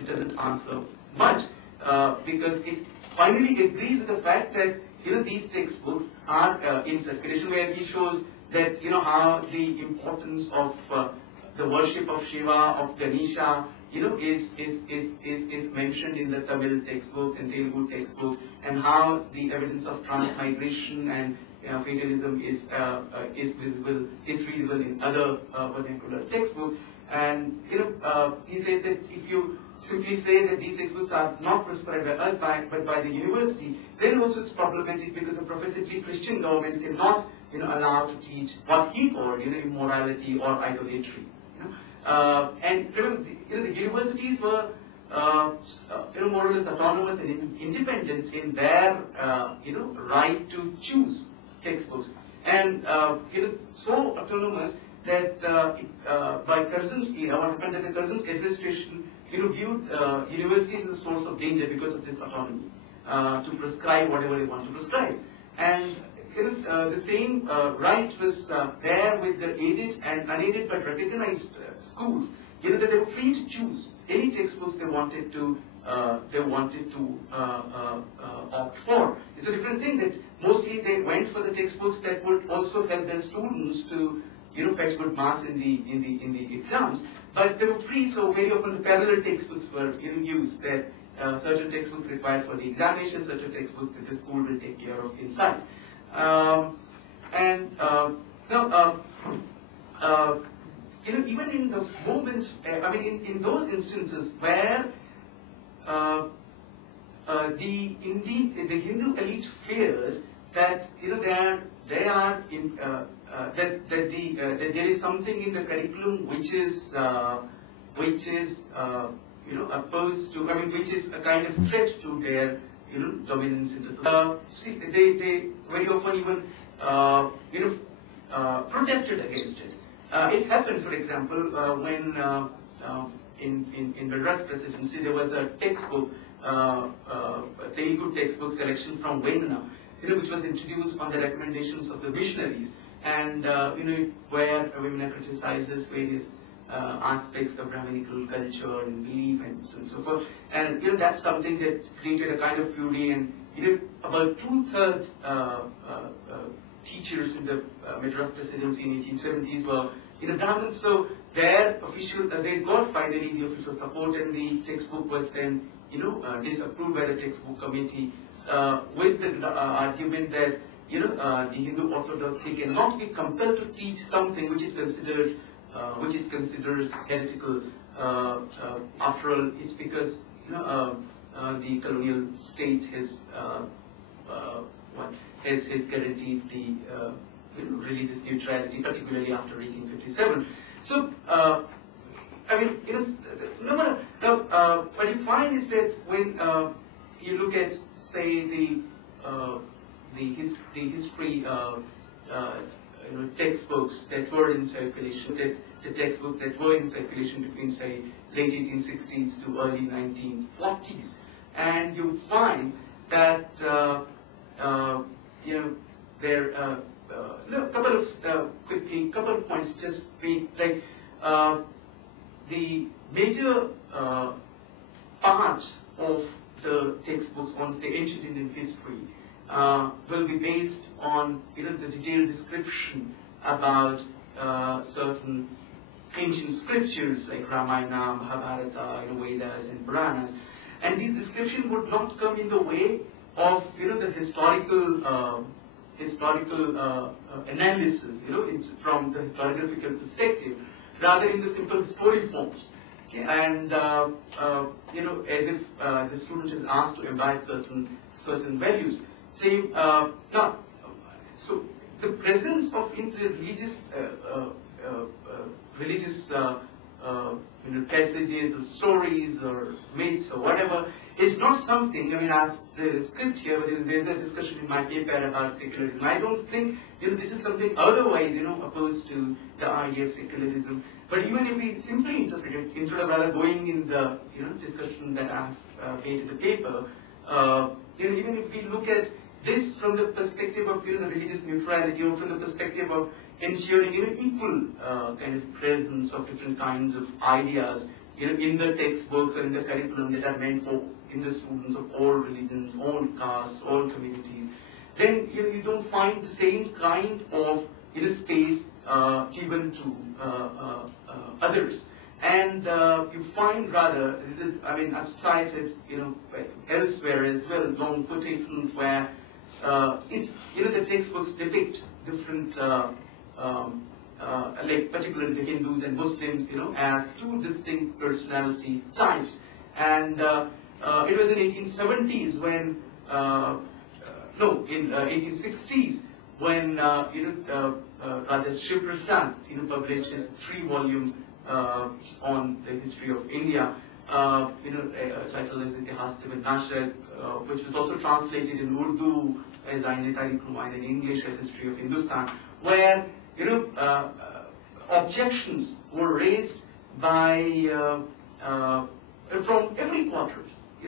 it doesn't answer much because it finally agrees with the fact that these textbooks are in circulation, where he shows that how the importance of the worship of Shiva, of Ganesha, is mentioned in the Tamil textbooks and Telugu textbooks, and how the evidence of transmigration and fatalism is readable in other vernacular textbooks. And he says that if you simply say that these textbooks are not prescribed by us but by the university, then also it's problematic, because a professedly Christian government cannot allow to teach what he called immorality or idolatry. And the universities were more or less autonomous and independent in their right to choose textbooks, and so autonomous that by Curzonski, what happened that the Curzonski administration viewed universities as a source of danger because of this autonomy to prescribe whatever they want to prescribe. And the same right was there with the aided and unaided but recognized schools. That they were free to choose any textbooks they wanted to opt for. It's a different thing that mostly they went for the textbooks that would also help their students to fetch good marks in the exams. But they were free, so very often the parallel textbooks were used. That certain textbooks required for the examination, certain textbooks that the school will take care of inside. Even in the moments, in those instances where the Hindu elite feared that that there is something in the curriculum which is opposed to, which is a kind of threat to their dominance in the society. They very often even protested against it. It happened, for example, when in Madras presidency there was a textbook, Telugu textbook selection from Vemana, which was introduced on the recommendations of the missionaries, and where Vemana criticizes various aspects of Brahminical culture and belief and so on and so forth. And that's something that created a kind of fury, and about 2/3 teachers in the Madras presidency in 1870s were Brahmins, so their official, they got finally the official support, and the textbook was then disapproved by the textbook committee with the argument that the Hindu orthodoxy cannot be compelled to teach something which it considers heretical. After all, it's because the colonial state has guaranteed the religious neutrality, particularly after 1857. So, what you find is that when you look at, say, the history textbooks that were in circulation, the textbooks that were in circulation between, say, late 1860s to early 1940s, and you find that there couple of points just be like the major parts of the textbooks on, say, ancient Indian history will be based on the detailed description about certain ancient scriptures like Ramayana, Mahabharata, Vedas, and Puranas, and these descriptions would not come in the way of the historical analysis, it's from the historiographical perspective, rather in the simple story forms. Okay? And as if the student is asked to imbibe certain values. Say, so the presence of interreligious passages or stories or myths or whatever is not something. I have the script here, but there's a discussion in my paper about secularism. I don't think this is something otherwise opposed to the idea of secularism. But even if we simply interpret it, instead of rather going in the discussion that I've made in the paper, even if we look at this from the perspective of religious neutrality, or from the perspective of ensuring equal kind of presence of different kinds of ideas in the textbooks or in the curriculum that are meant for in the students of all religions, all castes, all communities, then you don't find the same kind of space given to others. And you find rather, I mean, I've cited elsewhere as well long quotations where it's the textbooks depict different like particularly the Hindus and Muslims as two distinct personality types. And it was in 1870s when in 1860s when Raja Shiv Prasad published his 3-volume on the history of India. Title is Itihas Nashar, which was also translated in Urdu as Aine Tarikh Humayun, in English as History of Hindustan, where objections were raised by from every quarter.